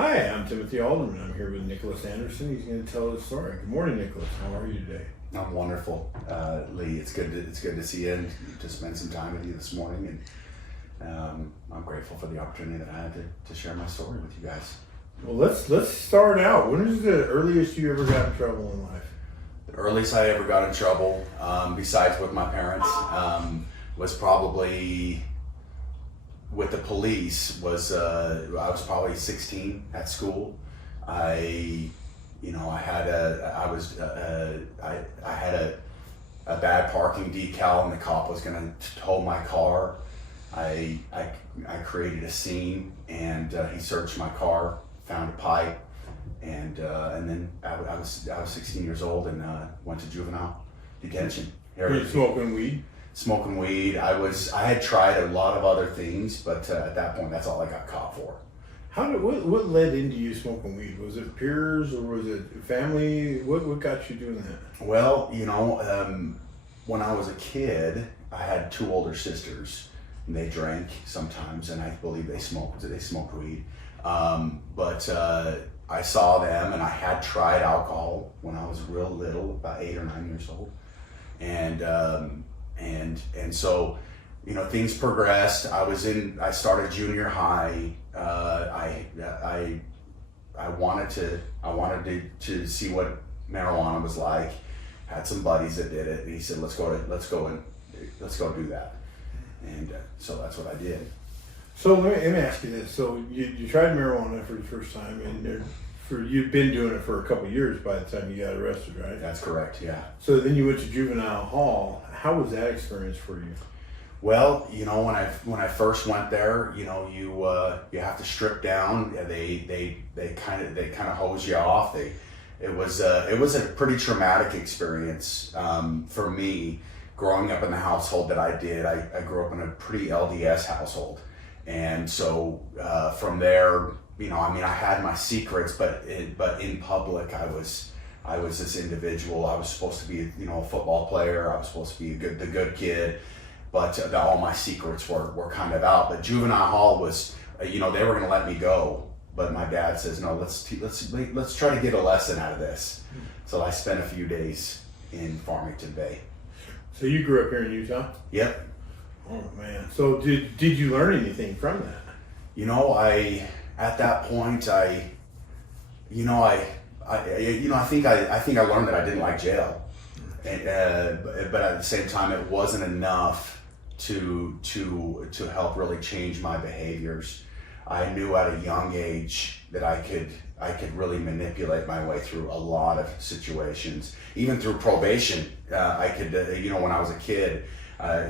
Hi, I'm Timothy Alderman. I'm here with Nicholas Anderson. He's going to tell his story. Good morning, Nicholas. How are you today? I'm wonderful, Lee. It's good to see you and to spend some time with you this morning, and I'm grateful for the opportunity that I had to share my story with you guys. Well, let's start out. When is the earliest you ever got in trouble in life? The earliest I ever got in trouble, besides with my parents, was probably with the police. I was probably 16 at school. I had a bad parking decal, and the cop was going to tow my car. I created a scene, and he searched my car, found a pipe, and then I was 16 years old and went to juvenile detention. Were you smoking weed? Smoking weed. I had tried a lot of other things, but at that point, that's all I got caught for. What led into you smoking weed? Was it peers or was it family? What got you doing that? Well, when I was a kid, I had two older sisters, and they drank sometimes, and I believe they smoked weed. But I saw them, and I had tried alcohol when I was real little, about 8 or 9 years old, and so, things progressed. I started junior high. I wanted to see what marijuana was like. Had some buddies that did it, and he said, let's go do that. And so that's what I did. So let me ask you this. So you tried marijuana for the first time, and you'd been doing it for a couple of years by the time you got arrested, right? That's correct, yeah. So then you went to juvenile hall. How was that experience for you? Well, when I first went there, you have to strip down. They kind of hose you off. It was a pretty traumatic experience for me growing up in the household that I did. I grew up in a pretty LDS household, and so from there, I had my secrets, but in public, I was this individual. I was supposed to be, a football player. I was supposed to be the good kid. But all my secrets were kind of out. But juvenile hall was, they were going to let me go. But my dad says, no, let's try to get a lesson out of this. So I spent a few days in Farmington Bay. So you grew up here in Utah? Yep. Oh man. So did you learn anything from that? At that point, I think I learned that I didn't like jail. And, but at the same time, it wasn't enough to help really change my behaviors. I knew at a young age that I could really manipulate my way through a lot of situations, even through probation. I could, when I was a kid, I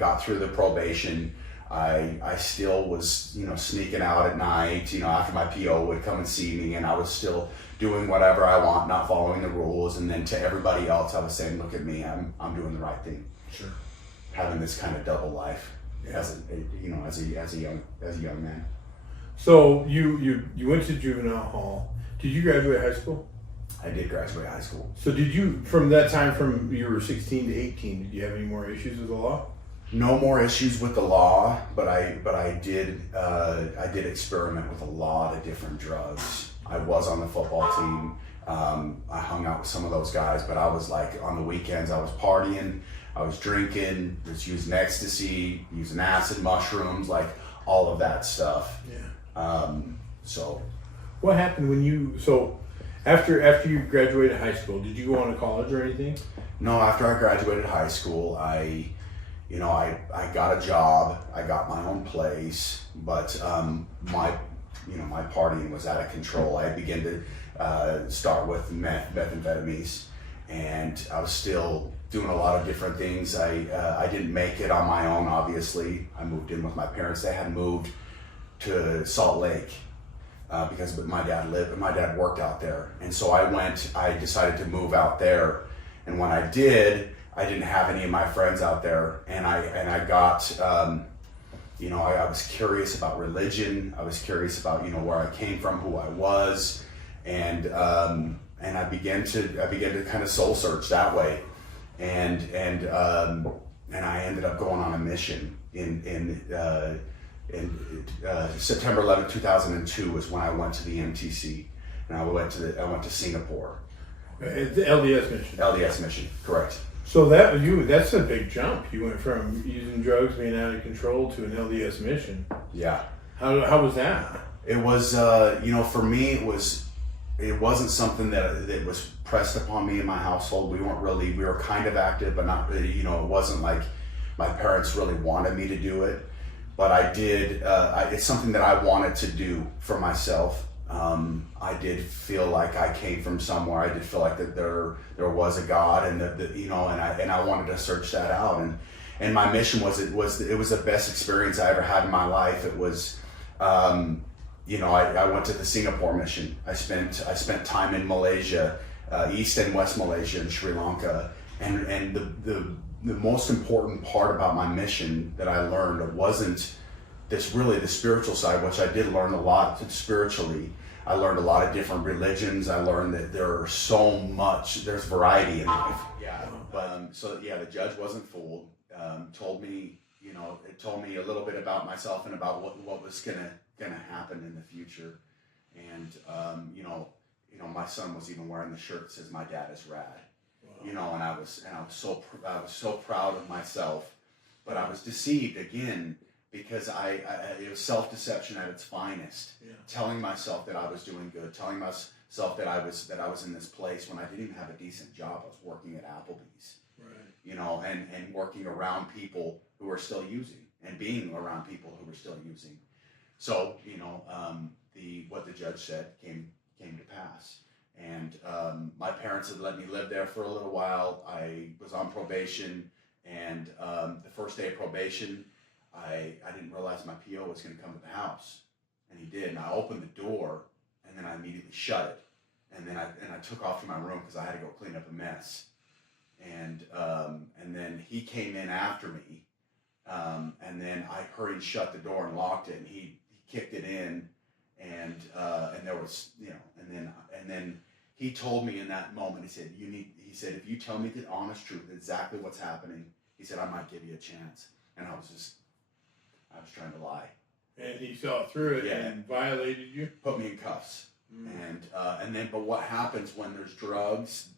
got through the probation. I still was, sneaking out at night, after my PO would come and see me, and I was still doing whatever I want, not following the rules. And then to everybody else, I was saying, look at me, I'm doing the right thing. Sure. Having this kind of double life as a young man. So you went to juvenile hall. Did you graduate high school? I did graduate high school. So did you, from that time, from you were 16 to 18, did you have any more issues with the law? No more issues with the law, but I did experiment with a lot of different drugs. I was on the football team. I hung out with some of those guys, but I was like, on the weekends, I was partying, I was drinking, just using ecstasy, using acid, mushrooms, like all of that stuff. Yeah. So what happened after you graduated high school, did you go on to college or anything? No, after I graduated high school, I got a job, I got my own place, but my partying was out of control. I began to start with methamphetamines, and I was still doing a lot of different things. I didn't make it on my own, obviously. I moved in with my parents. They had moved to Salt Lake because my dad worked out there. And so I decided to move out there. And when I did, I didn't have any of my friends out there. And I got, I was curious about religion. I was curious about, where I came from, who I was. And I began to kind of soul search that way. And I ended up going on a mission in in September 11, 2002 was when I went to the MTC, and I went to Singapore. The LDS mission. LDS mission, correct. So that was you. That's a big jump. You went from using drugs, being out of control, to an LDS mission. Yeah. How was that? It was, for me, it wasn't something that was pressed upon me in my household. We were kind of active, but not really, it wasn't like my parents really wanted me to do it. But I did, it's something that I wanted to do for myself. I did feel like I came from somewhere. I did feel like that there was a God, and and I wanted to search that out. And my mission was the best experience I ever had in my life. It was, I went to the Singapore mission. I spent time in Malaysia, East and West Malaysia, and Sri Lanka. And the most important part about my mission that I learned wasn't the spiritual side, which I did learn a lot spiritually. I learned a lot of different religions. I learned that there's variety in life. Yeah. But the judge wasn't fooled. Told me a little bit about myself and about what was gonna happen in the future. And my son was even wearing the shirt that says "My dad is rad." Wow. And I was so proud of myself, but I was deceived again, because it was self-deception at its finest. Yeah. Telling myself that I was doing good, telling myself that I was in this place when I didn't even have a decent job. I was working at Applebee's, right? And working around people who were still using, and being around people who were still using. So what the judge said came to pass. And my parents had let me live there for a little while. I was on probation, and the first day of probation, I didn't realize my PO was going to come to the house, and he did. And I opened the door, and then I immediately shut it, and then I took off to my room because I had to go clean up a mess. And then he came in after me, and then I hurried and shut the door and locked it, and he kicked it in, and there was and then he told me in that moment, he said if you tell me the honest truth, exactly what's happening, he said, I might give you a chance. And I was trying to lie. And he saw through it, yeah, and violated you? Put me in cuffs. Mm. But what happens when there's drugs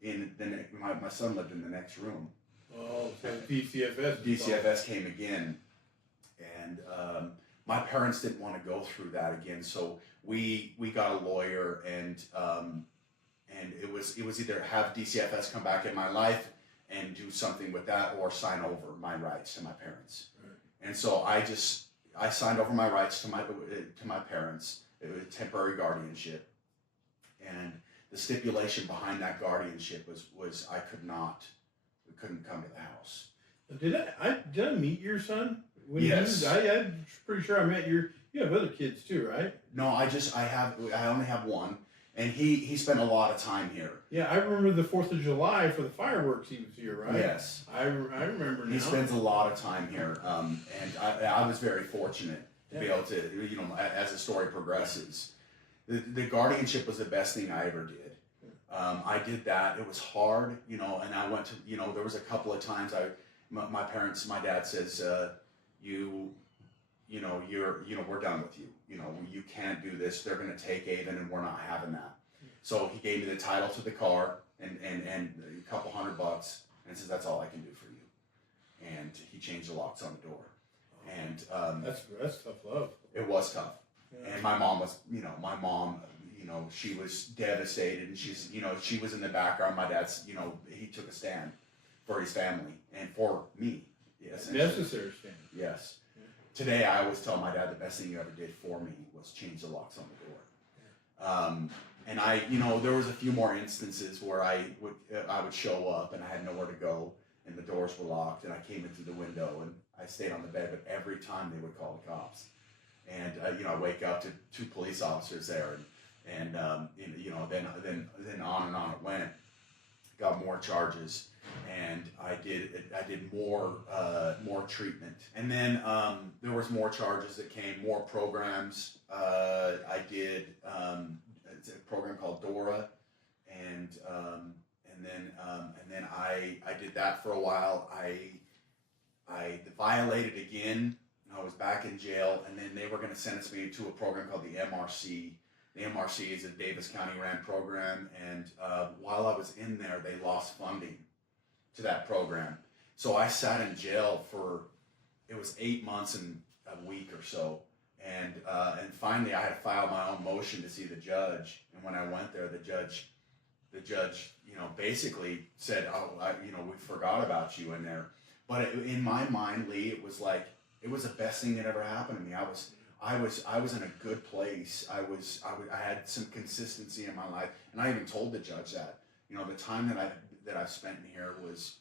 my son lived in the next room. Oh, so DCFS. DCFS came again. And my parents didn't want to go through that again. So we got a lawyer, and it was either have DCFS come back in my life and do something with that, or sign over my rights to my parents. Right. And so I signed over my rights to my parents. It was temporary guardianship, and the stipulation behind that guardianship was I couldn't come to the house. Did I meet your son? Yes. I'm pretty sure I met you have other kids too, right? No, I only have one. And he spent a lot of time here. Yeah, I remember the 4th of July for the fireworks. He was here, right? Yes. I remember now. He spends a lot of time here. And I was very fortunate to be able to, as the story progresses. The guardianship was the best thing I ever did. I did that. It was hard, and I went to, there was a couple of times my dad says, we're done with you. You can't do this. They're going to take Avon, and we're not having that. So he gave me the title to the car and a couple $100, and says, that's all I can do for you. And he changed the locks on the door. And that's tough love. It was tough. Yeah. And my mom was, she was devastated, and she was in the background. My dad's, he took a stand for his family and for me. Yes. Necessary stand. Yes. Today, I always tell my dad the best thing you ever did for me was change the locks on the door. And there was a few more instances where I would show up and I had nowhere to go, and the doors were locked, and I came in through the window and I stayed on the bed, but every time they would call the cops. And I wake up to 2 police officers there, and then on and on it went. Got more charges, and I did more treatment, and then there was more charges that came, more programs. I did it's a program called Dora, and then I did that for a while. I violated again. I was back in jail, and then they were going to sentence me to a program called the MRC. The MRC is a Davis County ran program, and while I was in there, they lost funding to that program. So I sat in jail for, it was 8 months and a week or so. And finally I had to file my own motion to see the judge. And when I went there, the judge, basically said, we forgot about you in there. But in my mind, Lee, it was like, it was the best thing that ever happened to me. I was in a good place. I had some consistency in my life. And I even told the judge that, the time that I spent in here was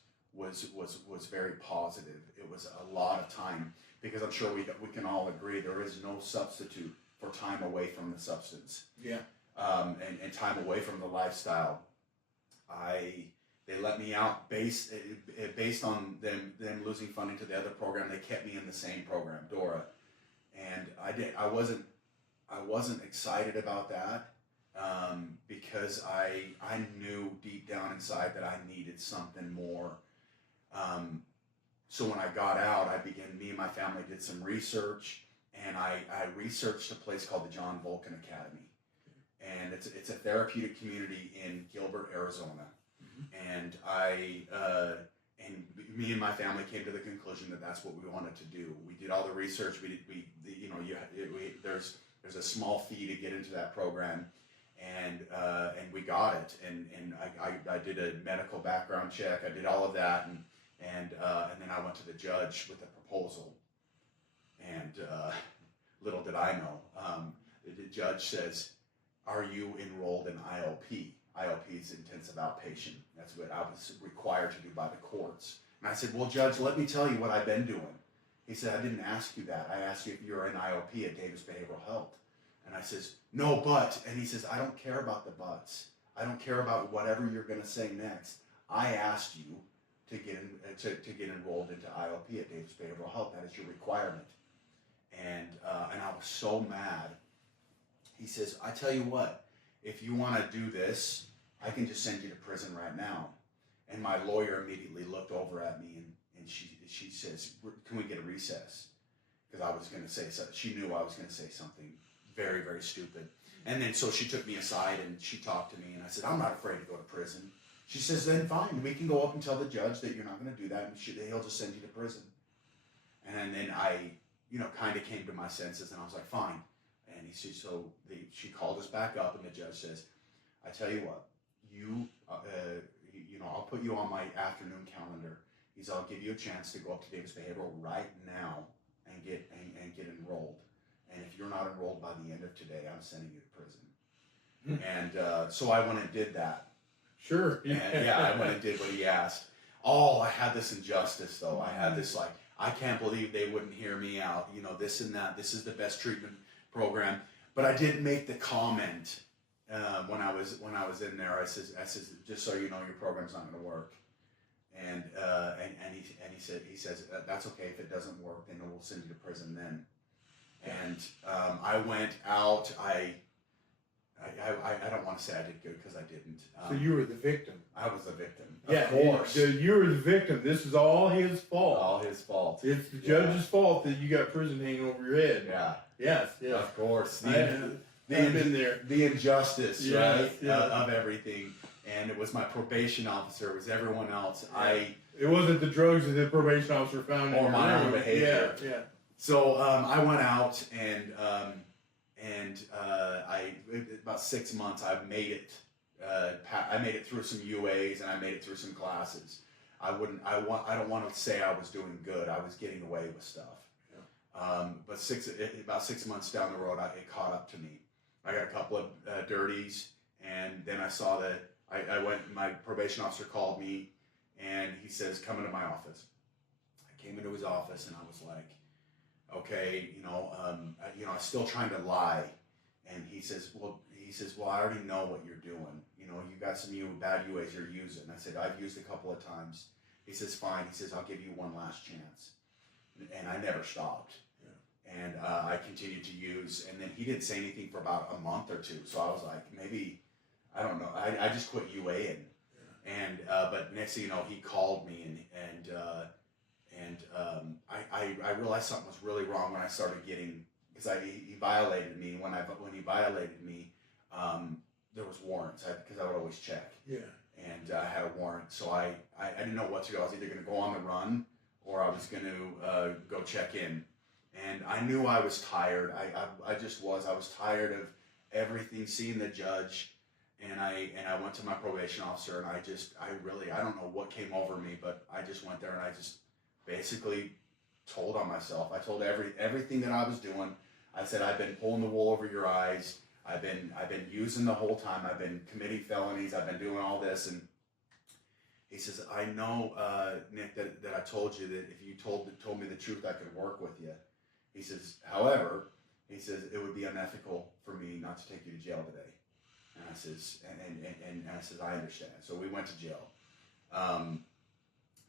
very positive. It was a lot of time, because I'm sure we can all agree there is no substitute for time away from the substance. Yeah. And time away from the lifestyle. They let me out based on them losing funding to the other program. They kept me in the same program, Dora, and I wasn't excited about that. Because I knew deep down inside that I needed something more. So when I got out, me and my family did some research, and I researched a place called the John Vulcan Academy. And it's a therapeutic community in Gilbert, Arizona. And me and my family came to the conclusion that that's what we wanted to do. We did all the research. There's a small fee to get into that program. And we got it, and I did a medical background check. I did all of that, and then I went to the judge with a proposal. And little did I know, the judge says, "Are you enrolled in IOP?" IOP is intensive outpatient. That's what I was required to do by the courts. And I said, "Well, Judge, let me tell you what I've been doing." He said, "I didn't ask you that. I asked you if you're in IOP at Davis Behavioral Health." And I says, "No, but," and he says, "I don't care about the buts. I don't care about whatever you're going to say next. I asked you to get enrolled into IOP at Davis Behavioral Health. That is your requirement." And I was so mad. He says, "I tell you what, if you want to do this, I can just send you to prison right now." And my lawyer immediately looked over at me, and she says, "Can we get a recess?" Because I was going to say something. She knew I was going to say something very, very stupid. And then so she took me aside and she talked to me, and I said, "I'm not afraid to go to prison." She says, "Then fine, we can go up and tell the judge that you're not going to do that, and he'll just send you to prison." And then I, kind of came to my senses, and I was like, "Fine." And she called us back up, and the judge says, "I tell you what, I'll put you on my afternoon calendar. I'll give you a chance to go up to Davis Behavioral right now and get enrolled. And if you're not enrolled by the end of today, I'm sending you to prison." And so I went and did that. Sure. And, I went and did what he asked. Oh, I had this injustice, though. I had this, I can't believe they wouldn't hear me out. This and that. This is the best treatment program. But I did make the comment when I was in there. I says, "Just so you know, your program's not going to work." And he says, "That's okay. If it doesn't work, then we'll send you to prison then." And I went out. I don't want to say I did good, because I didn't. So you were the victim. I was the victim. Yeah, of course. You were the victim. This is all his fault. All his fault. It's the judge's fault that you got prison hanging over your head. Yeah. Yes. Of course. I've been there. The injustice, Yes, right, yeah. Of everything. And it was my probation officer. It was everyone else. Yeah. It wasn't the drugs that the probation officer found or in my your own room. behavior. Yeah. So I went out, and about 6 months I made it. I made it through some UAs, and I made it through some classes. I don't want to say I was doing good. I was getting away with stuff. Yeah. But about 6 months down the road, it caught up to me. I got a couple of dirties, and then I saw that I went. My probation officer called me, and he says, "Come into my office." I came into his office, and I was like, "Okay, I was still trying to lie." And he says, well, "I already know what you're doing. You got some bad UAs you're using." And I said, "I've used a couple of times." He says, "Fine." He says, "I'll give you one last chance." And I never stopped. Yeah. And I continued to use. And then he didn't say anything for about a month or two. So I was like, maybe, I don't know. I just quit UAing. Yeah. And but next thing you know, he called me, And I realized something was really wrong when I started getting, because he violated me. When he violated me, there was warrants because I would always check. Yeah. And I had a warrant, so I didn't know what to do. I was either going to go on the run or I was going to go check in. And I knew I was tired. I just was. I was tired of everything, seeing the judge. And I went to my probation officer, and I don't know what came over me, but I just went there and I just basically told on myself. I told everything that I was doing. I said, I've been pulling the wool over your eyes. I've been using the whole time. I've been committing felonies. I've been doing all this. And he says, I know, Nick, that I told you that if you told me the truth, I could work with you. He says, however, he says, it would be unethical for me not to take you to jail today. And I says, and I says, I understand. So we went to jail.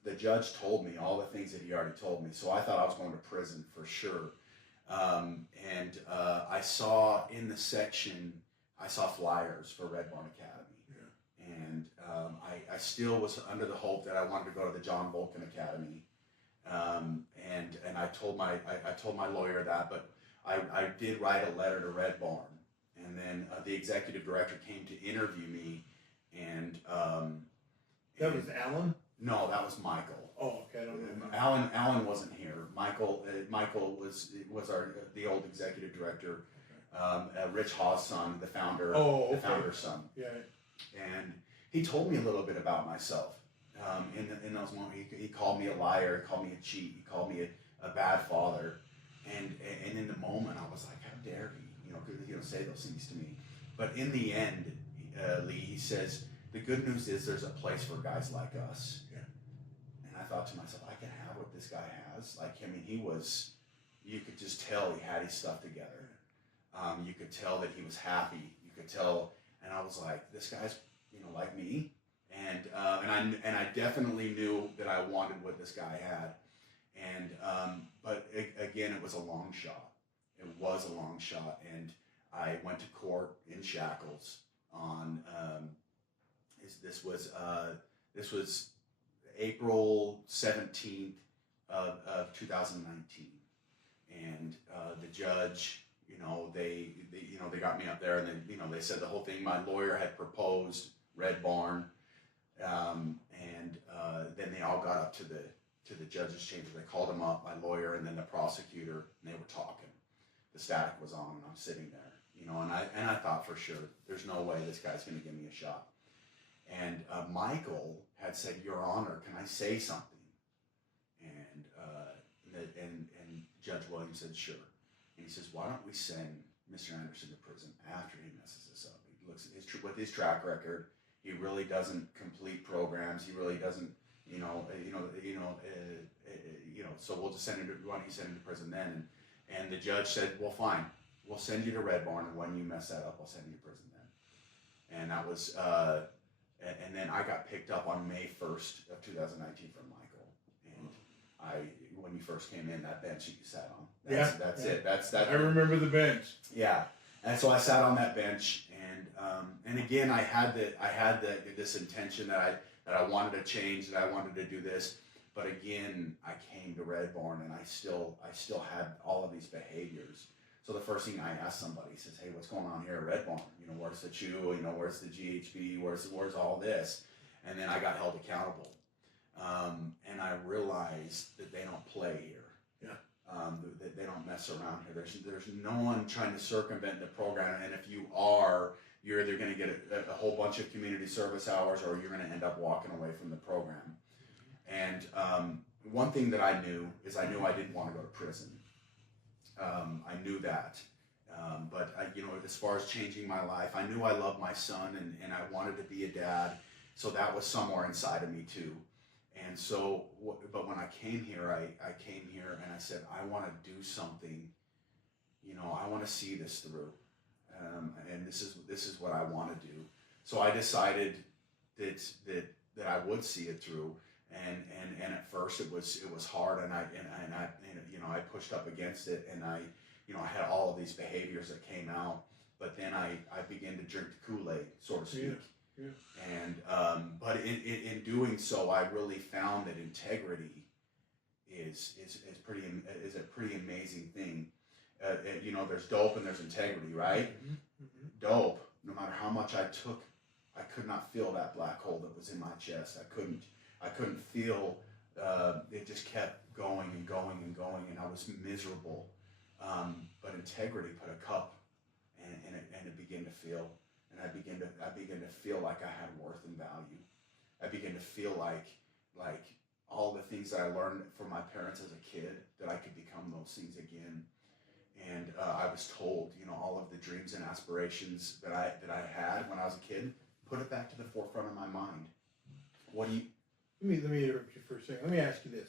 The judge told me all the things that he already told me. So I thought I was going to prison for sure. I saw in the section, I saw flyers for Red Barn Academy. Yeah. And I still was under the hope that I wanted to go to the John Vulcan Academy. And I told my lawyer that, but I did write a letter to Red Barn. And then the executive director came to interview me, and that was Alan? No, that was Michael. Oh, okay. I don't know. Alan wasn't here. Michael was the old executive director. Okay. Rich Hawes' son, the founder. Oh, okay. The founder's son. Yeah. And he told me a little bit about myself. In those moments, he called me a liar. He called me a cheat. He called me a bad father. And in the moment, I was like, how dare he? Say those things to me. But in the end, Lee, he says, the good news is there's a place for guys like us. Yeah. And I thought to myself, I can have what this guy has. Like, I mean, you could just tell he had his stuff together. You could tell that he was happy. You could tell, and I was like, this guy's, like me. And I definitely knew that I wanted what this guy had. But again, it was a long shot. It was a long shot, and I went to court in shackles on. This was April 17th of 2019, and the judge, they got me up there, and then they said the whole thing. My lawyer had proposed Red Barn, and then they all got up to the judge's chamber. They called him up, my lawyer, and then the prosecutor, and they were talking. The static was on, and I'm sitting there, and I thought for sure, there's no way this guy's going to give me a shot. And Michael had said, Your Honor, can I say something? And Judge Williams said, sure. And he says, why don't we send Mr. Anderson to prison after he messes this up? He looks at with his track record. He really doesn't complete programs. He really doesn't, so we'll just send him to, why don't you send him to prison then? And the judge said, well, fine, we'll send you to Red Barn, and when you mess that up, I'll send you to prison then. And that was, and then I got picked up on May 1st of 2019 from Michael. And when you first came in, that bench that you sat on. That's it. That's that. I remember the bench. Yeah. And so I sat on that bench, and again, I had this intention that I wanted to change, that I wanted to do this. But again, I came to Red Barn, and I still had all of these behaviors. So the first thing I asked somebody says, hey, what's going on here at Red Barn? Where's the chew? Where's the GHB? Where's all this? And then I got held accountable. And I realized that they don't play here. Yeah. They don't mess around here. There's no one trying to circumvent the program. And if you are, you're either going to get a whole bunch of community service hours, or you're going to end up walking away from the program. And one thing that I knew is I didn't want to go to prison. I knew that. But as far as changing my life, I knew I loved my son, and I wanted to be a dad. So that was somewhere inside of me too. And so, but when I came here, I came here and I said, I want to do something, I want to see this through. And this is what I want to do. So I decided that I would see it through. And at first it was hard, and I pushed up against it, and I had all of these behaviors that came out, but then I began to drink the Kool-Aid, so to speak. Yeah. Yeah. And but in doing so, I really found that integrity is a pretty amazing thing. You know, there's dope and there's integrity, right? Dope, no matter how much I took, I could not feel that black hole that was in my chest. I couldn't feel. It just kept going and going and going, and I was miserable. But integrity put a cup, and it began to feel, and I began to feel like I had worth and value. I began to feel like all the things that I learned from my parents as a kid, that I could become those things again. And I was told, you know, all of the dreams and aspirations that I had when I was a kid, put it back to the forefront of my mind. What do you? Let me interrupt you for a second. Let me ask you this: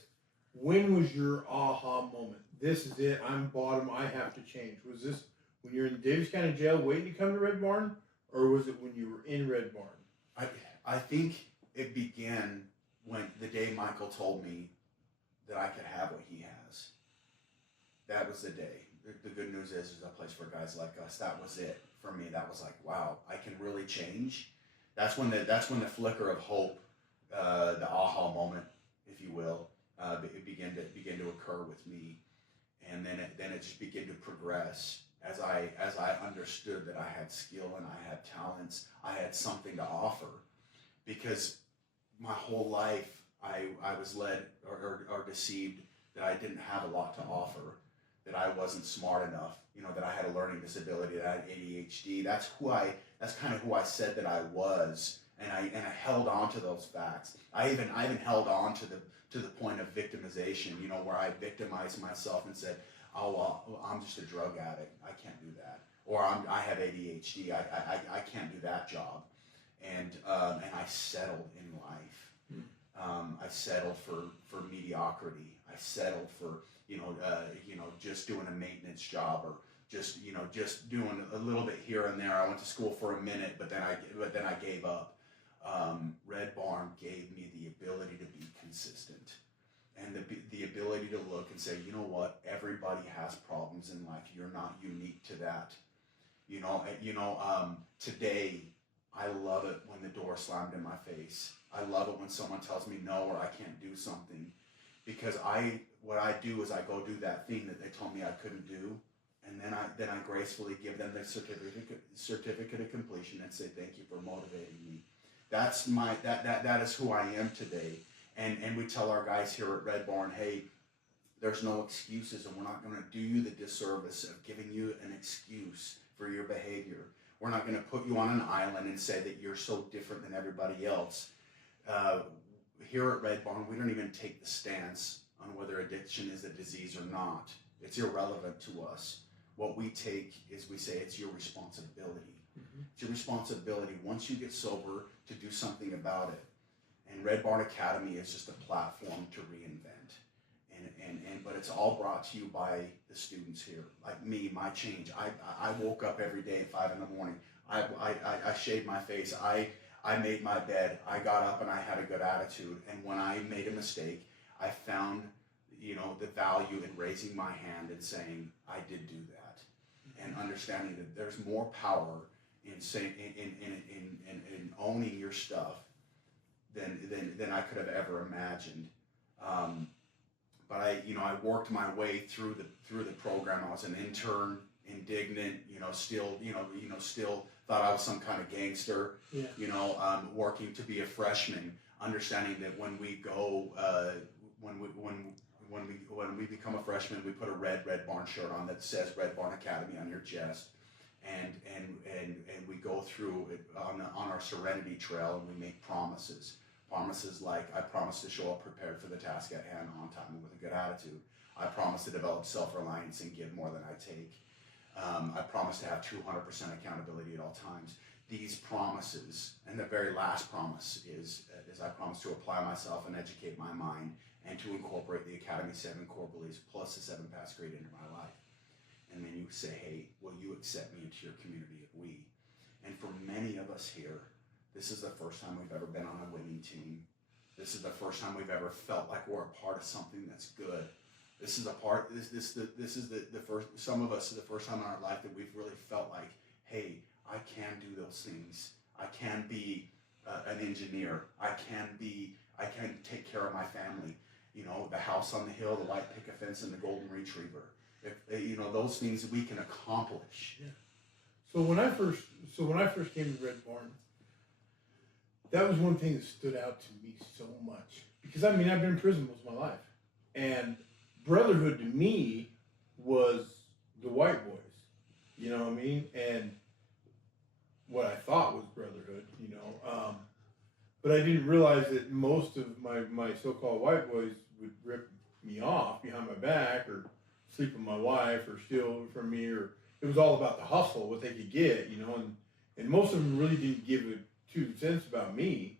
when was your aha moment? This is it. I'm bottom. I have to change. Was this when you're in Davis County Jail waiting to come to Red Barn, or was it when you were in Red Barn? I think it began when the day Michael told me that I could have what he has. That was the day. The good news is there's a place for guys like us. That was it for me. That was like, wow, I can really change. That's when the flicker of hope, the aha moment, if you will, it began to occur with me, and then it just began to progress as I understood that I had skill and I had talents. I had something to offer, because my whole life I was led or deceived that I didn't have a lot to offer, that I wasn't smart enough, you know, that I had a learning disability, that I had ADHD. That's kind of who I said that I was, and I held on to those facts. I even held on to the point of victimization, you know, where I victimized myself and said, oh, well, I'm just a drug addict, I can't do that, or I have ADHD, I can't do that job, and I settled in life. I settled for mediocrity. I settled for just doing a maintenance job, or just doing a little bit here and there. I went to school for a minute, but then I gave up. Red Barn gave me the ability to be consistent, and the ability to look and say, you know what, everybody has problems in life. You're not unique to that. Today, I love it when the door slammed in my face. I love it when someone tells me no, or I can't do something, because what I do is I go do that thing that they told me I couldn't do, and then I gracefully give them the certificate of completion and say thank you for motivating me. That's that is who I am today, and we tell our guys here at Red Barn, hey, there's no excuses, and we're not going to do you the disservice of giving you an excuse for your behavior. We're not going to put you on an island and say that you're so different than everybody else. Here at Red Barn, we don't even take the stance on whether addiction is a disease or not. It's irrelevant to us. What we take is we say it's your responsibility. Mm-hmm. It's your responsibility once you get sober to do something about it. And Red Barn Academy is just a platform to reinvent. But it's all brought to you by the students here. Like me, my change. I woke up every day at 5 a.m. I shaved my face. I made my bed. I got up and I had a good attitude. And when I made a mistake, I found, the value in raising my hand and saying, I did do that. And understanding that there's more power in saying, in owning your stuff than I could have ever imagined. But I worked my way through the program. I was an intern, indignant, still thought I was some kind of gangster. Yeah. Working to be a freshman, understanding that when we go, when we become a freshman, we put a Red Barn shirt on that says Red Barn Academy on your chest, and we go through it on our Serenity Trail, and we make promises. Promises like, I promise to show up prepared for the task at hand, on time, and with a good attitude. I promise to develop self-reliance and give more than I take. I promise to have 200% accountability at all times. These promises, and the very last promise is I promise to apply myself and educate my mind, and to incorporate the Academy's 7 core beliefs plus the 7 pass grade into my life. And then you say, hey, will you accept me into your community of we? And for many of us here, this is the first time we've ever been on a winning team. This is the first time we've ever felt like we're a part of something that's good. This is the first, some of us, the first time in our life that we've really felt like, hey, I can do those things. I can be an engineer. I can take care of my family. you know, the house on the hill, the white picket fence, and the golden retriever. If, you know, those things we can accomplish. Yeah. So when I first came to Red Barn, that was one thing that stood out to me so much, because I mean, I've been in prison most of my life, and brotherhood to me was the white boys, you know what I mean, and what I thought was brotherhood, you know, but I didn't realize that most of my so-called white boys would rip me off behind my back, or sleep with my wife, or steal from me, or it was all about the hustle, what they could get, you know, and most of them really didn't give a 2 cents about me.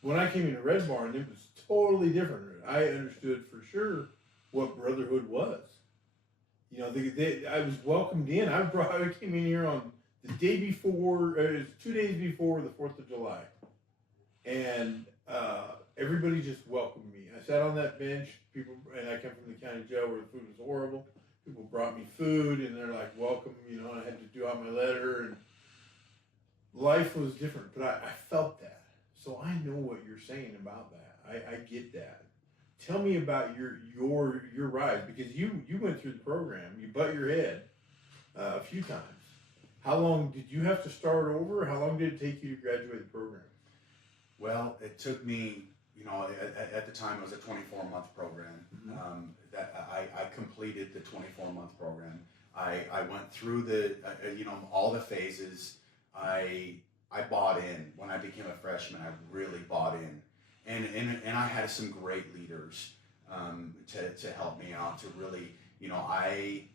When I came into Red Barn, it was totally different. I understood for sure what brotherhood was. You know, I was welcomed in. I came in here on the day before, it was 2 days before the 4th of July. And everybody just welcomed me. I sat on that bench, and I come from the county jail where the food was horrible. People brought me food, and they're like, welcome, you know, and I had to do out my letter, and life was different, but I felt that. So I know what you're saying about that. I get that. Tell me about your rise, because you went through the program. You butt your head a few times. How long did you have to start over? How long did it take you to graduate the program? Well, it took me, you know, at the time it was a 24-month program. That I completed the 24-month program. I went through the, you know, all the phases. I bought in. When I became a freshman, I really bought in. And I had some great leaders to help me out, to really, you know, I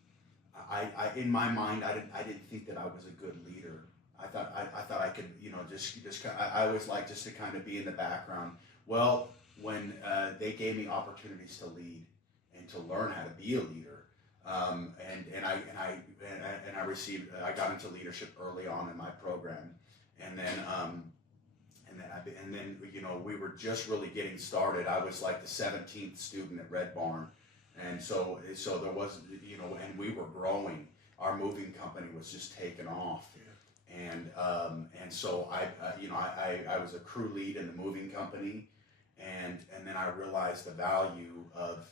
in my mind, I didn't think that I was a good leader. I thought I could, you know, just I always liked just to kind of be in the background. Well, when they gave me opportunities to lead and to learn how to be a leader, and I got into leadership early on in my program, and then you know, we were just really getting started. I was like the 17th student at Red Barn, and so there was, you know, and we were growing. Our moving company was just taking off. And so I was a crew lead in the moving company, and then I realized the value of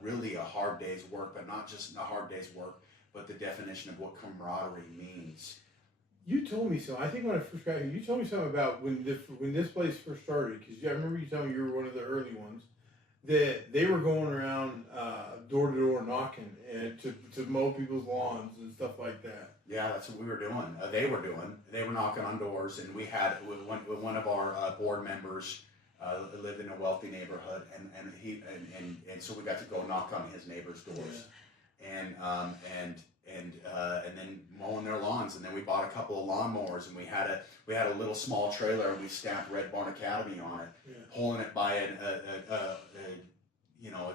really a hard day's work, but not just a hard day's work, but the definition of what camaraderie means. You told me so. I think when I first got here, you told me something about when this place first started, because I remember you telling me you were one of the early ones, that they were going around door to door knocking and to mow people's lawns and stuff like that. Yeah, that's what we were doing. They were knocking on doors, and we had one of our board members lived in a wealthy neighborhood, and so we got to go knock on his neighbors' doors, and then mowing their lawns, and then we bought a couple of lawnmowers, and we had a little small trailer, and we stamped Red Barn Academy on it, pulling it by a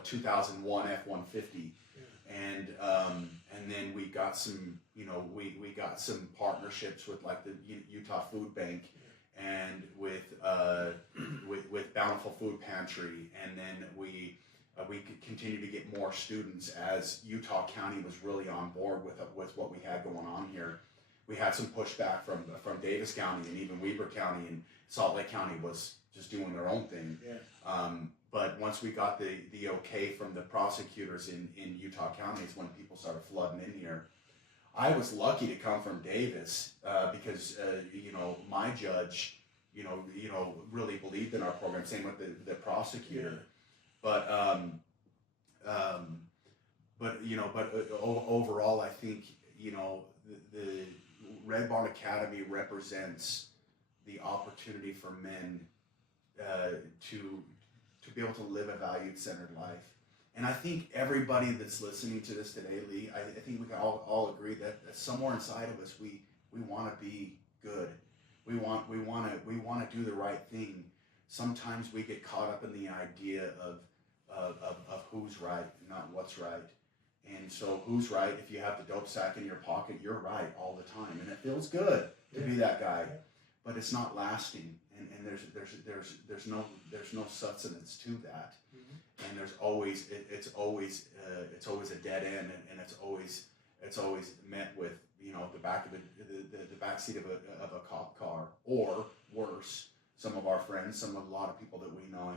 2001 F-150. And then we got some, you know, we got some partnerships with like the Utah Food Bank, and with Bountiful Food Pantry, and then we could continue to get more students as Utah County was really on board with what we had going on here. We had some pushback from Davis County, and even Weber County, and Salt Lake County was just doing their own thing. But once we got the okay from the prosecutors in Utah County is when people started flooding in here. I was lucky to come from Davis because you know, my judge, you know, really believed in our program. Same with the prosecutor, but overall, I think, you know, the Red Barn Academy represents the opportunity for men to be able to live a valued-centered life. And I think everybody that's listening to this today, Lee, I think we can all agree that somewhere inside of us, we want to be good. We want to do the right thing. Sometimes we get caught up in the idea of who's right, not what's right. And so who's right? If you have the dope sack in your pocket, you're right all the time, and it feels good to be that guy, but it's not lasting. And there's no substance to that, and there's always it's always a dead end, and it's always met with, you know, the back of the back seat of a cop car, or worse, some of our friends, a lot of people that we know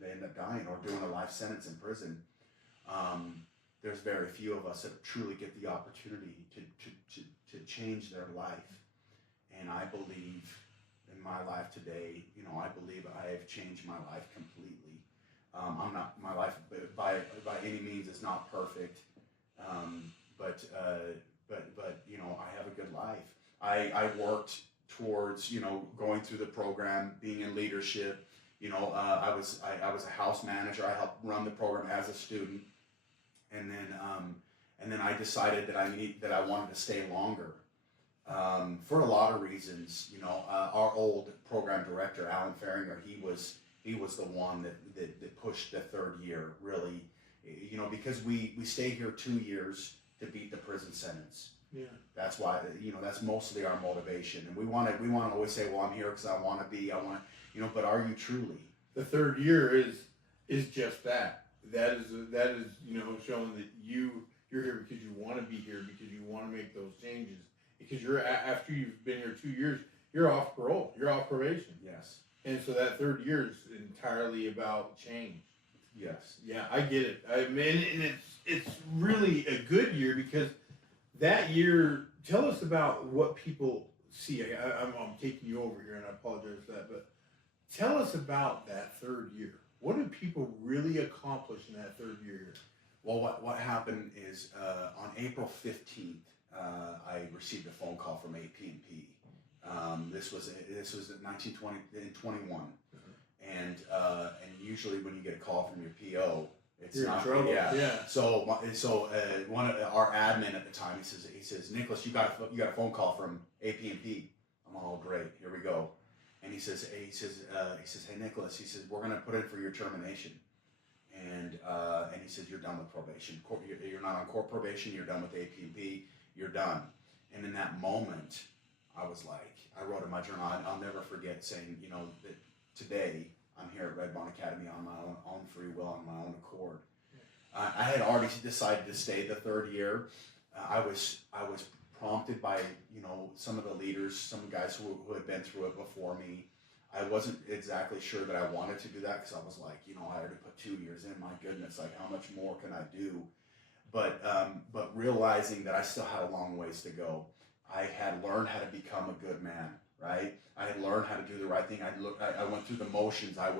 they end up dying or doing a life sentence in prison. There's very few of us that truly get the opportunity to change their life. And I believe in my life today, I believe I have changed my life completely. My life by any means is not perfect. But I have a good life. I worked towards, going through the program, being in leadership. I was a house manager. I helped run the program as a student. And then I decided that I wanted to stay longer. For a lot of reasons. Our old program director, Alan Farringer, he was the one that pushed the third year, really, because we stayed here 2 years to beat the prison sentence. Yeah. That's why, that's mostly our motivation. And we want to always say, well, I'm here because I want to, but are you truly? The third year is just that. That is showing that you're here because you want to be here, because you want to make those changes. Because after you've been here 2 years, you're off parole. You're off probation. Yes. And so that third year is entirely about change. Yes. Yeah, I get it. I mean, and it's really a good year because that year. Tell us about what people see. I'm taking you over here, and I apologize for that. But tell us about that third year. What did people really accomplish in that third year? Well, what happened is on April 15th, I received a phone call from AP&P. This was in 1921, and usually when you get a call from your PO, it's You're not in trouble. Yeah. So one of our admin at the time, he says, Nicholas, you got a phone call from AP&P. I'm all great. Here we go. And he says, hey Nicholas, he says, we're gonna put in for your termination. And he says, you're done with probation. You're not on court probation. You're done with AP&P. You're done. And in that moment, I was like, I wrote in my journal, I'll never forget saying, that today I'm here at Red Barn Academy on my own free will, on my own accord. I had already decided to stay the third year. I was prompted by, some of the leaders, some guys who had been through it before me. I wasn't exactly sure that I wanted to do that because I was like, I already put 2 years in. My goodness, like how much more can I do? But realizing that I still had a long ways to go. I had learned how to become a good man, right? I had learned how to do the right thing. I went through the motions. I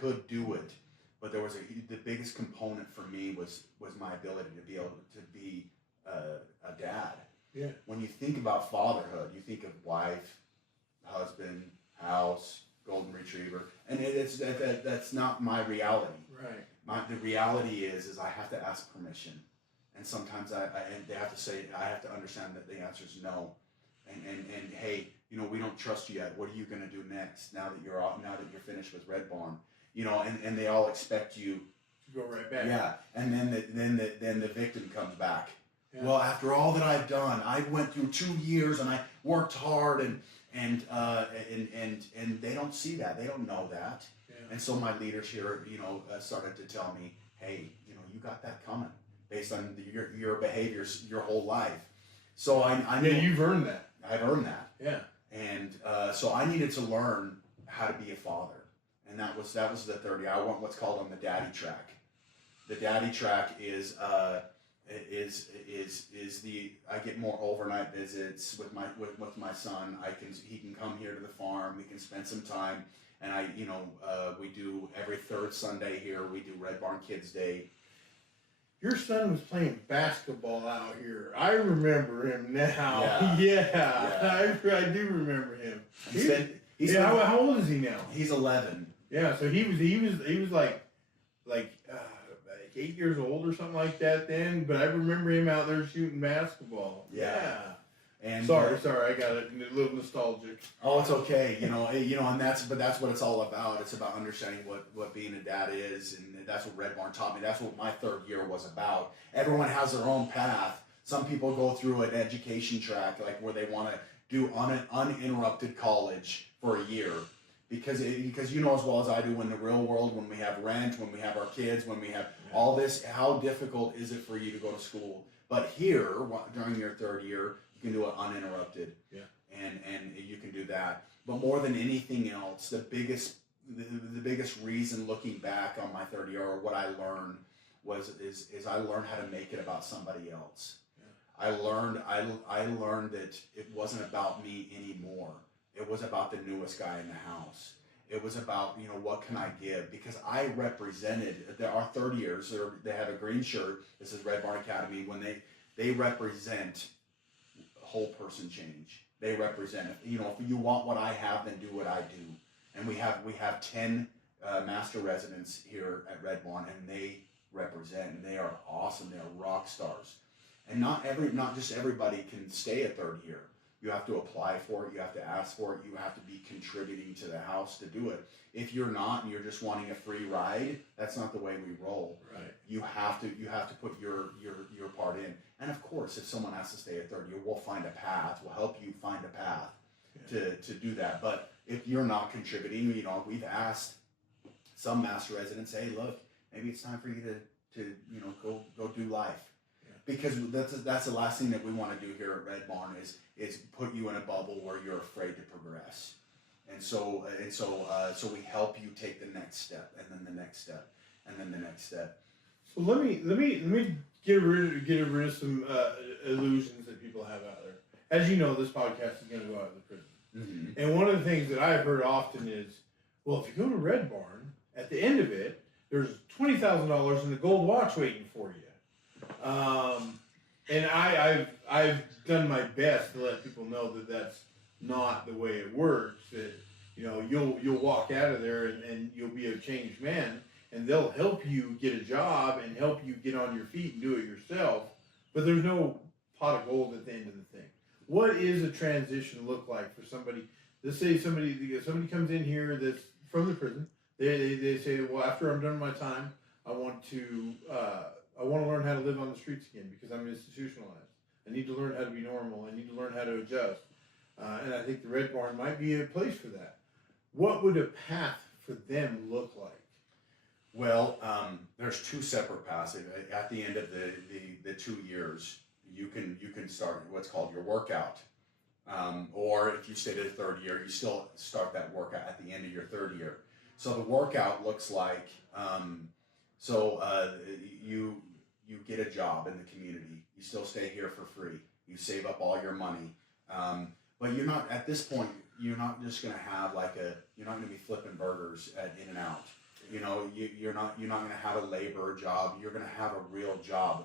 could do it, but there was the biggest component for me was my ability to be able to be a dad. Yeah. When you think about fatherhood, you think of wife, husband, house, golden retriever, and that's not my reality. Right. The reality is I have to ask permission, and sometimes they have to say, I have to understand that the answer is no, and hey, we don't trust you yet. What are you going to do next? Now that you're finished with Red Barn, and they all expect you to go right back. Yeah, and then the victim comes back. Yeah. Well, after all that I've done, I went through 2 years and I worked hard, and they don't see that. They don't know that. Yeah. And so my leaders here, started to tell me, hey, you got that coming based on your behaviors your whole life. So I yeah, you've earned that. I've earned that. Yeah. And so I needed to learn how to be a father, and that was the third year. I went what's called on the daddy track. The daddy track is I get more overnight visits with my son. He can come here to the farm. We can spend some time, and we do every third Sunday here. We do Red Barn Kids Day. Your son was playing basketball out here. I remember him now. Yeah. Yeah. I do remember him. How old is he now? He's 11. Yeah, so he was like 8 years old or something like that then. But I remember him out there shooting basketball. Yeah. And sorry, I got it. A little nostalgic. Oh, it's okay. And that's what it's all about. It's about understanding what being a dad is, and that's what Red Barn taught me. That's what my third year was about. Everyone has their own path. Some people go through an education track, like where they want to do uninterrupted college for a year, because you know as well as I do, in the real world, when we have rent, when we have our kids, when we have all this, how difficult is it for you to go to school? But here, during your third year, you can do it uninterrupted. Yeah. And you can do that. But more than anything else, the biggest reason looking back on my third year, or what I learned is I learned how to make it about somebody else. Yeah. I learned that it wasn't about me anymore. It was about the newest guy in the house. It was about, what can I give? Because I represented, there are third years, they have a green shirt. This is Red Barn Academy. When they represent whole person change. They represent it. If you want what I have, then do what I do. And we have 10 master residents here at Red Barn, and they represent, and they are awesome. They're rock stars. And not just everybody can stay a third year. You have to apply for it. You have to ask for it. You have to be contributing to the house to do it. If you're not, and you're just wanting a free ride, that's not the way we roll. Right. You have to put your part in. And of course, if someone has to stay a third year, we'll find a path. We'll help you find a path to do that. But if you're not contributing, we've asked some master residents, hey, look, maybe it's time for you to go do life. Because that's the last thing that we want to do here at Red Barn is put you in a bubble where you're afraid to progress, and so we help you take the next step, and then the next step, and then the next step. So let me get rid of some illusions that people have out there. As you know, this podcast is going to go out of the prison, mm-hmm. And one of the things that I've heard often is, well, if you go to Red Barn, at the end of it, there's $20,000 in a gold watch waiting for you. And I've done my best to let people know that that's not the way it works. That you'll walk out of there and you'll be a changed man, and they'll help you get a job and help you get on your feet and do it yourself. But there's no pot of gold at the end of the thing. What is a transition look like for somebody? Let's say somebody comes in here that's from the prison. They say, well, after I'm done my time, I want to learn how to live on the streets again because I'm institutionalized. I need to learn how to be normal. I need to learn how to adjust. And I think the Red Barn might be a place for that. What would a path for them look like? Well, there's two separate paths. At the end of the 2 years, you can start what's called your workout. Or if you stay to the third year, you still start that workout at the end of your third year. So the workout looks like, you get a job in the community. You still stay here for free. You save up all your money. But you're not, at this point, you're not just going to have you're not going to be flipping burgers at In-N-Out. You're not going to have a labor job. You're going to have a real job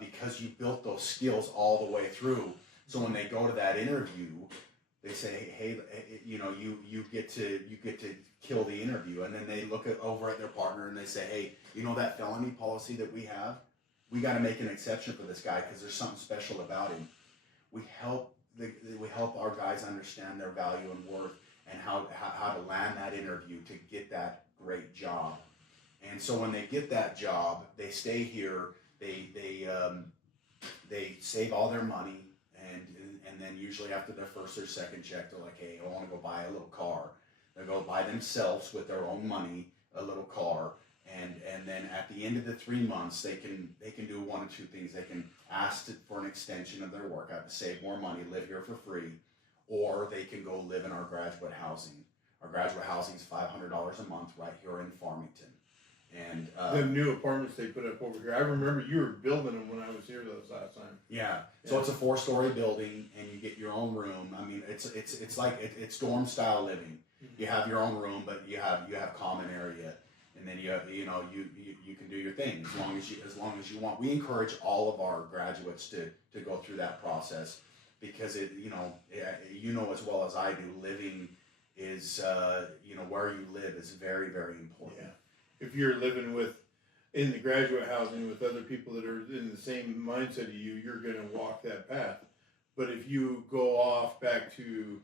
because you built those skills all the way through. So when they go to that interview, they say, hey, you get to kill the interview. And then they look over at their partner and they say, hey, that felony policy that we have, we got to make an exception for this guy because there's something special about him. We help our guys understand their value and worth and how to land that interview to get that great job. And so when they get that job, they stay here. They save all their money, and then usually after their first or second check, they're like, hey, I want to go buy a little car. They go buy themselves with their own money a little car. And then at the end of the 3 months, they can do one of two things. They can ask for an extension of their workout to save more money, live here for free, or they can go live in our graduate housing. Our graduate housing is $500 a month right here in Farmington. And the new apartments they put up over here. I remember you were building them when I was here this last time. Yeah. So it's a 4-story building, and you get your own room. I mean, it's like it's dorm style living. Mm-hmm. You have your own room, but you have common area. And then you can do your thing as long as you want. We encourage all of our graduates to go through that process because as well as I do, living is where you live is very, very important. Yeah. If you're living in the graduate housing with other people that are in the same mindset as you, you're going to walk that path. But if you go off back to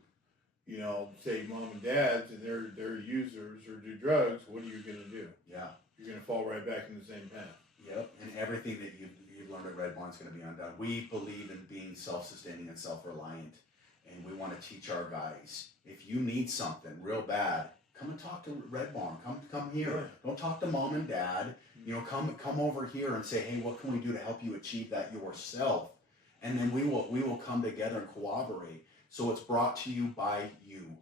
say mom and dad's and they're users or do drugs, what are you going to do? Yeah. You're going to fall right back in the same path. Yep. And everything that you've learned at Red Barn is going to be undone. We believe in being self-sustaining and self-reliant, and we want to teach our guys, if you need something real bad, come and talk to Red Barn. Come here. Yeah. Don't talk to mom and dad. Come over here and say, hey, what can we do to help you achieve that yourself? And then we will come together and cooperate. So it's brought to you by you.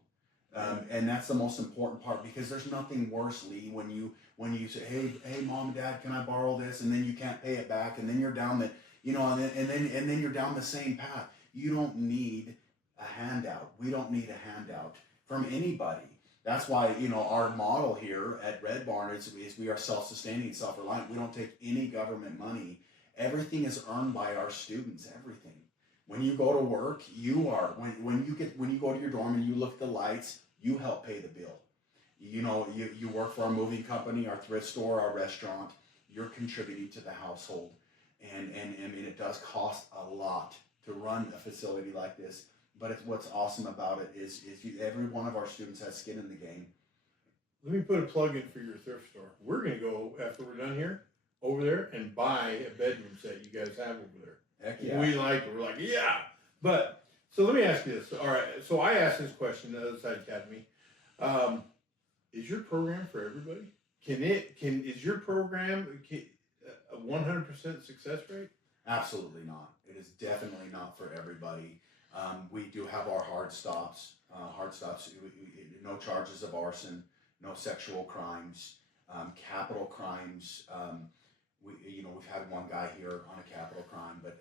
and that's the most important part, because there's nothing worse, Lee, when you say, hey, mom and dad, can I borrow this? And then you can't pay it back, and then you're down the, and then you're down the same path. You don't need a handout. We don't need a handout from anybody. That's why, our model here at Red Barn is we are self-sustaining and self-reliant. We don't take any government money. Everything is earned by our students, everything. When you go to work, you are, when you go to your dorm and you look at the lights, you help pay the bill. You work for our moving company, our thrift store, our restaurant, you're contributing to the household. And it does cost a lot to run a facility like this. But what's awesome about it is every one of our students has skin in the game. Let me put a plug in for your thrift store. We're going to go, after we're done here, over there and buy a bedroom set you guys have over there. Heck yeah. We like it. We're like, yeah. But, so let me ask you this. All right. So I asked this question to the other side academy. Is your program for everybody? Is your program a 100% success rate? Absolutely not. It is definitely not for everybody. We do have our hard stops. No charges of arson, no sexual crimes, capital crimes. We've had one guy here on a capital crime, but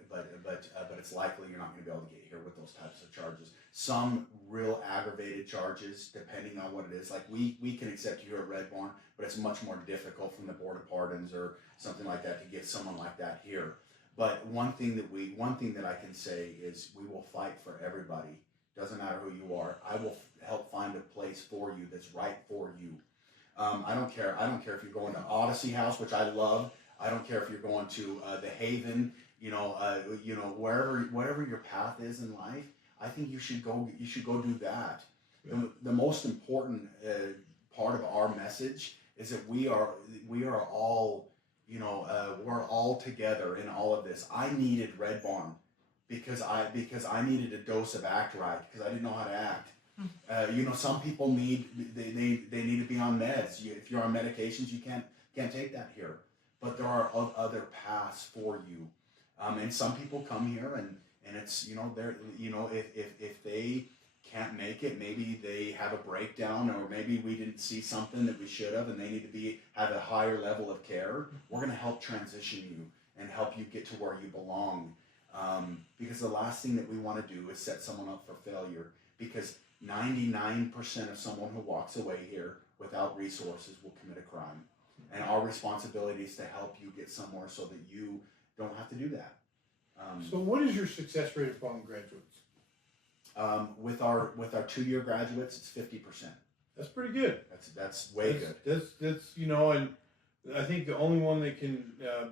it's likely you're not going to be able to get here with those types of charges. Some real aggravated charges, depending on what it is. Like we can accept you here at Red Barn, but it's much more difficult from the Board of Pardons or something like that to get someone like that here. But one thing that I can say is we will fight for everybody. Doesn't matter who you are. I will help find a place for you that's right for you. I don't care. I don't care if you're going to Odyssey House, which I love. I don't care if you're going to the Haven. Wherever your path is in life. I think you should go. You should go do that. Yeah. The most important part of our message is that we are all. We're all together in all of this. I needed Red Barn because I needed a dose of act right, because I didn't know how to act. Some people need to be on meds. If you're on medications, you can't take that here. But there are other paths for you. And some people come here and it's they're if they can't make it, maybe they have a breakdown, or maybe we didn't see something that we should have, and they need to have a higher level of care. We're going to help transition you and help you get to where you belong. Because the last thing that we want to do is set someone up for failure, because 99% of someone who walks away here without resources will commit a crime. And our responsibility is to help you get somewhere so that you don't have to do that. So what is your success rate upon graduates? With our 2-year graduates, it's 50%. That's pretty good. That's way good. That's and I think the only one that can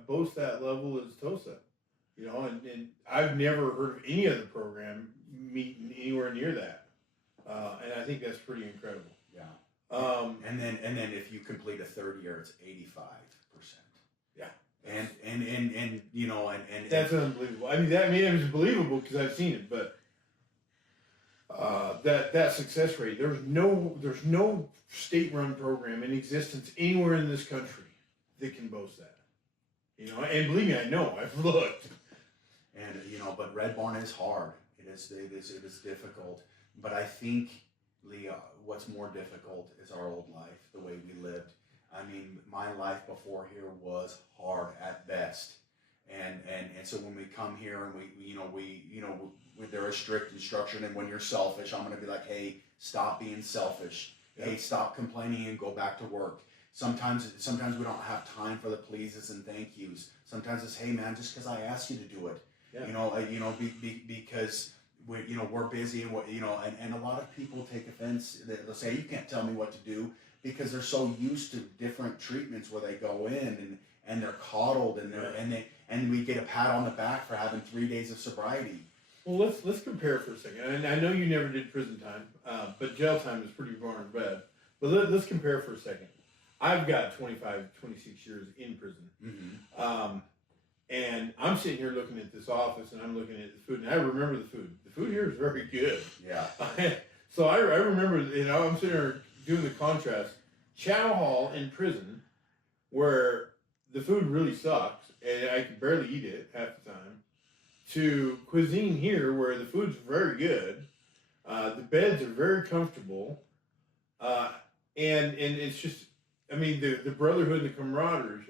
boast that level is TOSA. And I've never heard of any other program meeting anywhere near that. And I think that's pretty incredible. Yeah. And then if you complete a third year, it's 85%. Yeah. And that's unbelievable. I mean, it was believable because I've seen it, but that success rate, there's no state-run program in existence anywhere in this country that can boast that. And believe me, I know. I've looked. And but Red Barn is hard. It is difficult. But I think, Leah, what's more difficult is our old life, the way we lived. I mean, my life before here was hard at best. And so when we come here and we there is strict instruction, and when you're selfish, I'm going to be like, hey, stop being selfish. Yeah. Hey, stop complaining and go back to work. Sometimes we don't have time for the pleases and thank yous. Sometimes it's, hey man, just because I asked you to do it, yeah. Because we're busy, and a lot of people take offense. They'll say, you can't tell me what to do, because they're so used to different treatments where they go in and they're coddled and we get a pat on the back for having 3 days of sobriety. Well, let's compare for a second. And I know you never did prison time, but jail time is pretty darn bad. But let's compare for a second. I've got 25, 26 years in prison. Mm-hmm. And I'm sitting here looking at this office, and I'm looking at the food, and I remember the food. The food here is very good. Yeah. So I remember, I'm sitting here doing the contrast. Chow hall in prison, where the food really sucks, and I can barely eat it half the time, to cuisine here, where the food's very good, the beds are very comfortable, And it's just, I mean, the brotherhood and the camaraderie.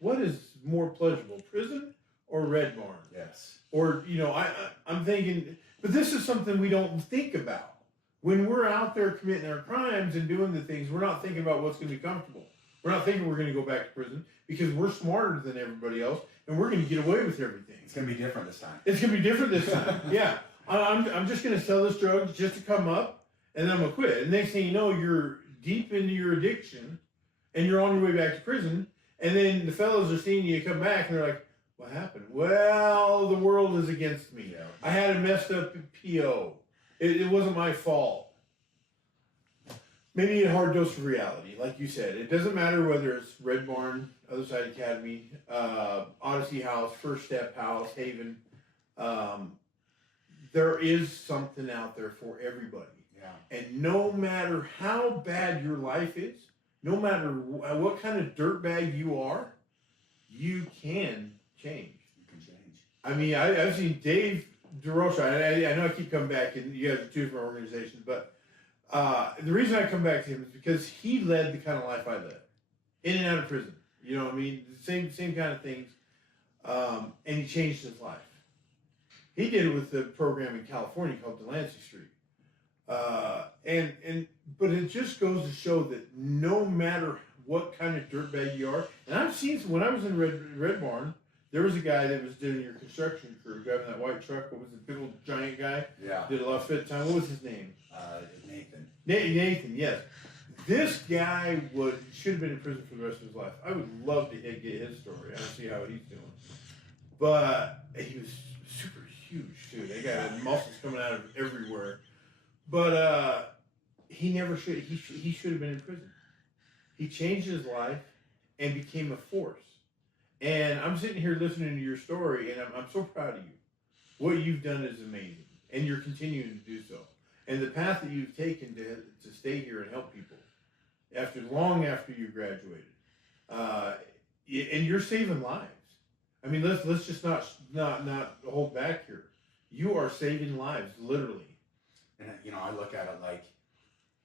What is more pleasurable, prison or Red Barn? Yes. Or, I'm thinking, but this is something we don't think about. When we're out there committing our crimes and doing the things, we're not thinking about what's going to be comfortable. We're not thinking we're going to go back to prison because we're smarter than everybody else and we're going to get away with everything. It's going to be different this time. It's going to be different this time. Yeah. I'm just going to sell this drug just to come up and then I'm going to quit. And next thing you know, you're deep into your addiction and you're on your way back to prison. And then the fellows are seeing you come back and they're like, what happened? Well, the world is against me. Yeah. I had a messed up PO. It wasn't my fault. Maybe a hard dose of reality, like you said. It doesn't matter whether it's Red Barn, Other Side Academy, Odyssey House, First Step House, Haven. There is something out there for everybody. Yeah. And no matter how bad your life is, no matter what kind of dirtbag you are, you can change. You can change. I mean, I've seen Dave DeRocha. I know I keep coming back, and you guys are two different organizations, but the reason I come back to him is because he led the kind of life I led, in and out of prison. You know what I mean? The same kind of things, and he changed his life. He did it with the program in California called Delancey Street, but it just goes to show that no matter what kind of dirtbag you are, and I've seen when I was in Red Barn. There was a guy that was doing your construction crew, driving that white truck. What was it? Big old giant guy? Yeah. Did a lot of fit time. What was his name? Nathan. Nathan, yes. This guy should have been in prison for the rest of his life. I would love to get his story. I don't see how he's doing. But he was super huge, too. That guy had muscles coming out of everywhere. But he never should. He should have been in prison. He changed his life and became a force. And I'm sitting here listening to your story, and I'm so proud of you. What you've done is amazing, and you're continuing to do so. And the path that you've taken to stay here and help people, long after you graduated, and you're saving lives. I mean, let's just not hold back here. You are saving lives, literally. And I look at it like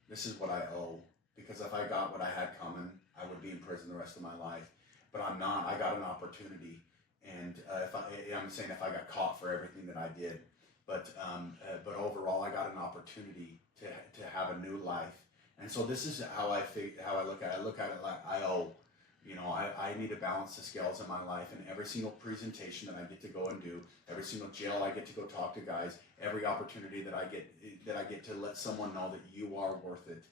this is what I owe, because if I got what I had coming, I would be in prison the rest of my life. But I'm not. I got an opportunity, and I'm saying if I got caught for everything that I did, but overall I got an opportunity to have a new life, and so this is how I look at it. I look at it like I owe. I need to balance the scales in my life, and every single presentation that I get to go and do, every single jail I get to go talk to guys, every opportunity that I get to let someone know that you are worth it.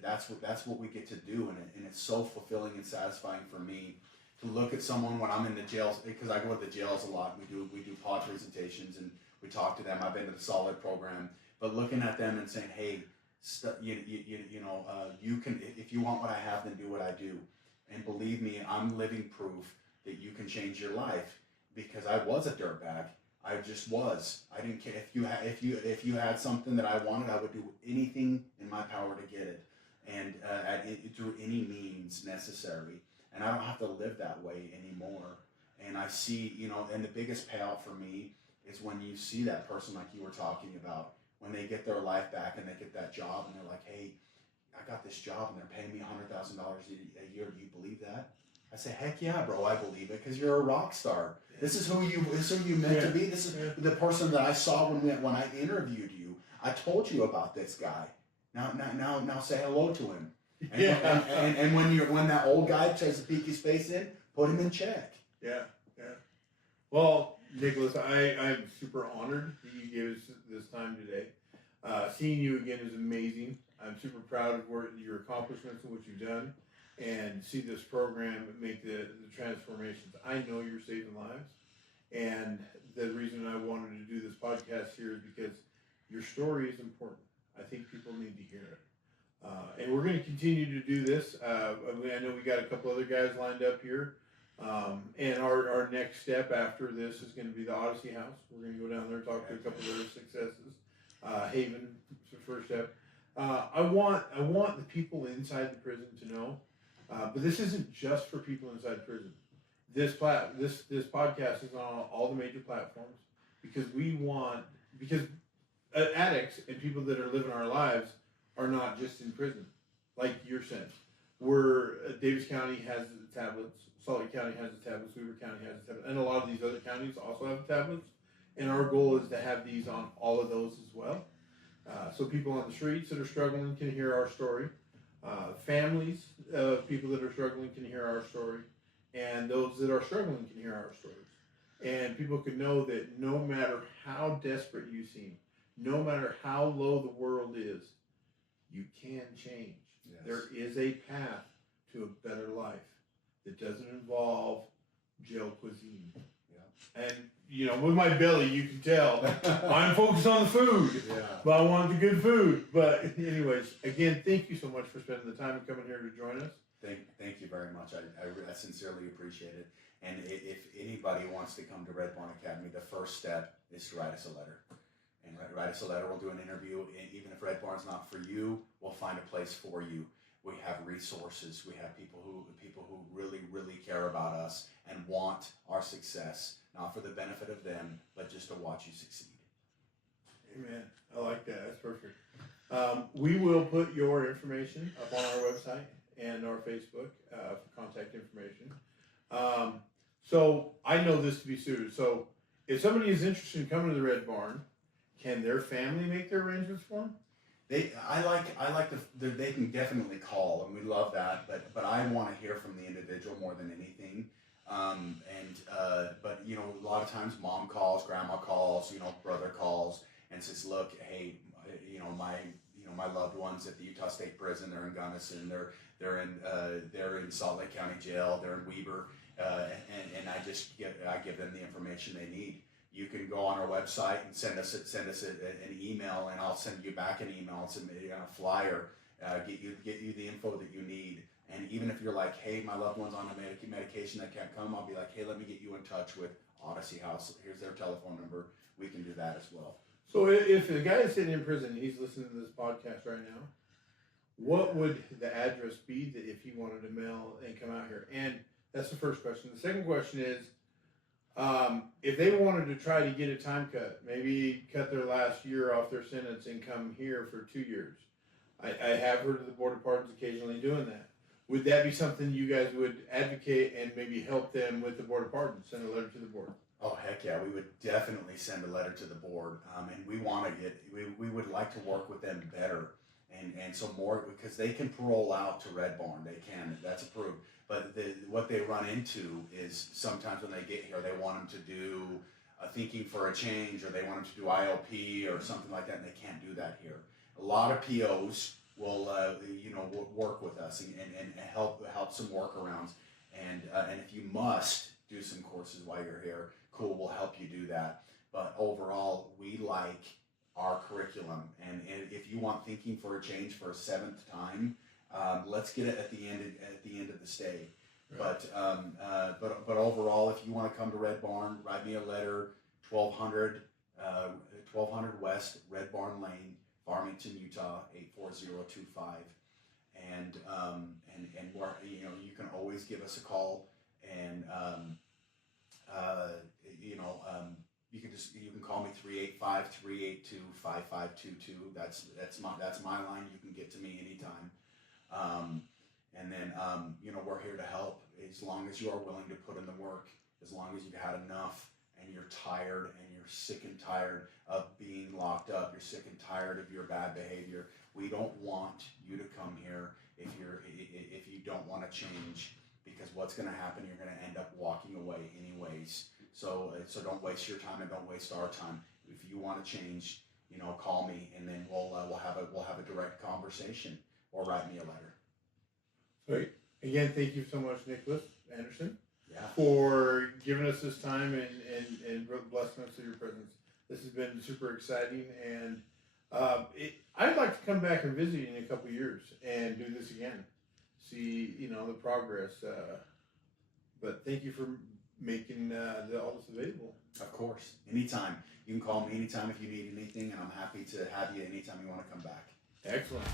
That's what we get to do, and it's so fulfilling and satisfying for me to look at someone when I'm in the jails, because I go to the jails a lot. We do pod presentations and we talk to them. I've been to the Solid program, but looking at them and saying, hey, you can, if you want what I have, then do what I do, and believe me, I'm living proof that you can change your life, because I was a dirtbag. I just was. I didn't care if you had something that I wanted. I would do anything in my power to get it, and through any means necessary. And I don't have to live that way anymore. And I see, and the biggest payout for me is when you see that person like you were talking about, when they get their life back and they get that job, and they're like, hey, I got this job and they're paying me $100,000 a year. Do you believe that? I say, heck yeah, bro, I believe it, because you're a rock star. This is who you meant to be. This is the person that I saw when I interviewed you. I told you about this guy. Now say hello to him. And, and when that old guy tries to peek his face in, put him in check. Yeah. Well, Nicholas, I'm super honored that you gave us this time today. Seeing you again is amazing. I'm super proud of your accomplishments and what you've done, and see this program make the transformations. I know you're saving lives, and the reason I wanted to do this podcast here is because your story is important. I think people need to hear it. And we're going to continue to do this. I know we got a couple other guys lined up here. And our next step after this is going to be the Odyssey House. We're going to go down there and talk to a couple of their successes. Haven, the first step. I want the people inside the prison to know, but this isn't just for people inside prison. This podcast is on all the major platforms, because addicts and people that are living our lives are not just in prison, like you're saying. Where Davis County has the tablets, Salt Lake County has the tablets, Weaver County has the tablets, and a lot of these other counties also have tablets. And our goal is to have these on all of those as well. So people on the streets that are struggling can hear our story. Families of people that are struggling can hear our story. And those that are struggling can hear our stories. And people can know that no matter how desperate you seem, no matter how low the world is, you can change. Yes. There is a path to a better life that doesn't involve jail cuisine. Yeah. And, you know, with my belly, you can tell I'm focused on the food, but I want the good food. But anyways, again, thank you so much for spending the time and coming here to join us. Thank you very much. I sincerely appreciate it. And if anybody wants to come to Red Barn Academy, the first step is to write us a letter. And write us a letter. We'll do an interview. And even if Red Barn's not for you, we'll find a place for you. We have resources. We have people who really, really care about us and want our success, not for the benefit of them, but just to watch you succeed. Amen. I like that. That's perfect. We will put your information up on our website and our Facebook for contact information. So I know this to be suited. So if somebody is interested in coming to the Red Barn, can their family make their arrangements for them? They can definitely call, and we love that. But I want to hear from the individual more than anything. But you know, a lot of times mom calls, grandma calls, you know, brother calls, and says, "Look, hey, you know, my loved ones at the Utah State Prison. They're in Gunnison. They're in Salt Lake County Jail. They're in Weber, and I give them the information they need." You can go on our website and send us an email, and I'll send you back an email. It's a flyer, get you the info that you need. And even if you're like, hey, my loved one's on a medication that can't come, I'll be like, hey, let me get you in touch with Odyssey House. Here's their telephone number. We can do that as well. So if the guy is sitting in prison and he's listening to this podcast right now, what would the address be that if he wanted to mail and come out here? And that's the first question. The second question is, if they wanted to try to get a time cut, maybe cut their last year off their sentence and come here for 2 years. I have heard of the Board of Pardons occasionally doing that. Would that be something you guys would advocate and maybe help them with the Board of Pardons, send a letter to the board? Oh, heck yeah. We would definitely send a letter to the board. And we would like to work with them better. And so more, because they can parole out to Red Barn. They can, that's approved. But what they run into is sometimes when they get here, they want them to do a thinking for a change, or they want them to do ILP or something like that, and they can't do that here. A lot of POs will work with us and help some workarounds. And if you must do some courses while you're here, cool, we'll help you do that. But overall, we like our curriculum. And if you want thinking for a change for a 7th time, let's get it at the end of the stay. Right. But overall, if you want to come to Red Barn, write me a letter, 1200 West Red Barn Lane, Farmington, Utah 84025, and we're, you can always give us a call, and you can call me 385-382-5522. That's my line. You can get to me anytime. We're here to help as long as you are willing to put in the work, as long as you've had enough and you're tired and you're sick and tired of being locked up, you're sick and tired of your bad behavior. We don't want you to come here if you don't want to change, because what's going to happen, you're going to end up walking away anyways. So don't waste your time and don't waste our time. If you want to change, call me, and then we'll have a direct conversation, or write me a letter. Great. Again, thank you so much, Nicholas Anderson, yeah, for giving us this time and blessing us with your presence. This has been super exciting, and I'd like to come back and visit you in a couple of years and do this again. See, the progress. But thank you for making all this available. Of course. Anytime. You can call me anytime if you need anything, and I'm happy to have you anytime you want to come back. Excellent.